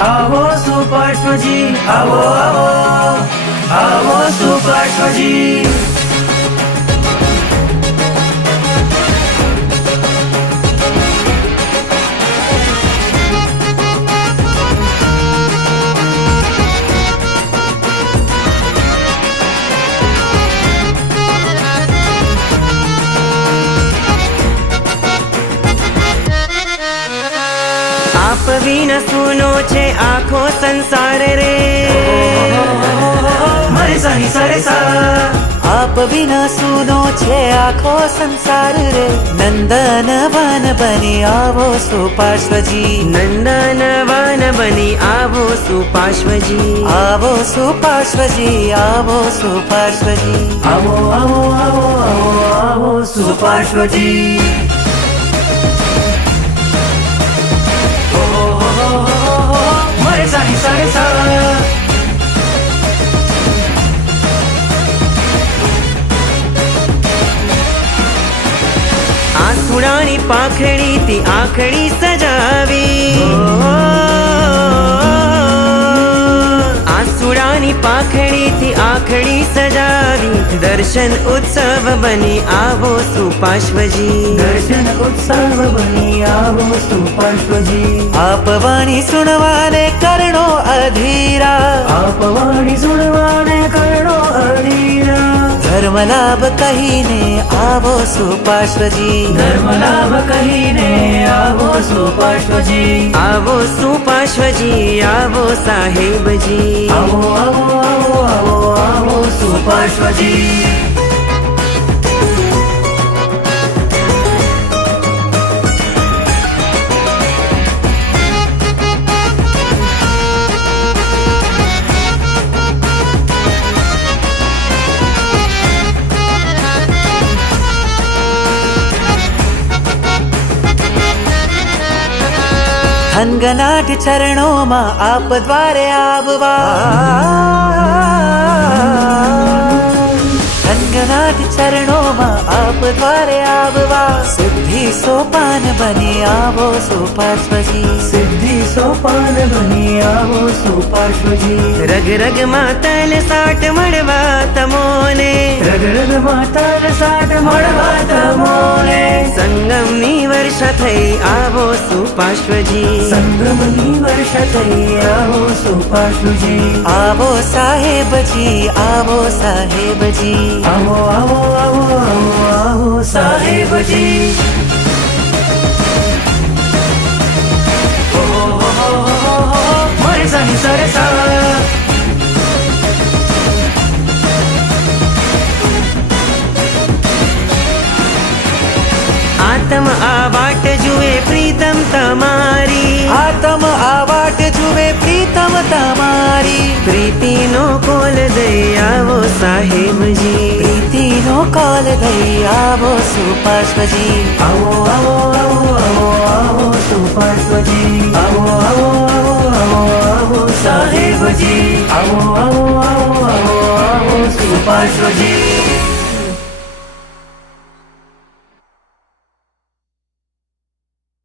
આવો સુપાર્શ્વજી, આવો આવો આવો સુપાર્શ્વજી. આપ વિના સૂનો છે આખો સંસાર રે. મારે સાની સારે સા. આપ વિના સૂનો છે આખો સંસાર રે. નંદન વન બની આવો સુપાર્શ્વજી. નંદન વન બની આવો સુપાર્શ્વજી. આવો સુપાર્શ્વજી, આવો સુપાર્શ્વજી. આવો આવો આવો આવો આવો સુપાર્શ્વજી. મારે સાની સારે સા. આસુડાની પાંખડીથી આંખડી સજાવી. આસુડાની પાંખડીથી આંખડી સજાવી. દર્શન ઉત્સવ બની આવો સુપાર્શ્વજી. દર્શન ઉત્સવ બની આવો સુપાર્શ્વજી. આપ વાણી સુણવાને કરણો અધીરા. આપ વાણી સુણવાને કરણો અધીરા. ધર્મ લાભ કહીને આવો સુપાર્શ્વજી. ધર્મ લાભ કહીને આવો સુપાર્શ્વજી. આવો સુપાર્શ્વજી, આવો સાહેબજી. આવો આવો આવો આવો આવો સુપાર્શ્વજી. થનગનાટ ચરણોમાં આપ દ્વારે આવવા. થનગનાટ ચરણોમાં આપ દ્વારે આવવા. સિદ્ધિ સોપાન બની આવો સુપાર્શ્વજી. સિદ્ધિ સોપાન બની આવો સુપાર્શ્વજી. રગ રગ માતલ સાટ મળવા તમોને. રગ રગ માતર સાટ મળવા તમોને. સંગમની વર્ષા થઈ આવો સુપાર્શ્વજી. સંગમની વર્ષા થઈ આવો સુપાર્શ્વજી. આવો સાહેબજી, આવો સાહેબજી. આવો આવો આવો આવો આવો સાહેબજી. મારે સાની સારે સા. આતમ આ વાટ જુએ પ્રીતમ તમારી. આતમ આ વાટ જુએ પ્રીતમ તમારી. પ્રીતિનો કોલ દઈ આવો સાહેબજી. પ્રીતિનો કોલ દઈ આવો સુપાર્શ્વજી. આવો આવો આવો આવો આવો સુપાર્શ્વજી. આવો આવો આવો આવો આવો સાહેબજી. આવો આવો આવો આવો આવો સુપાર્શ્વજી.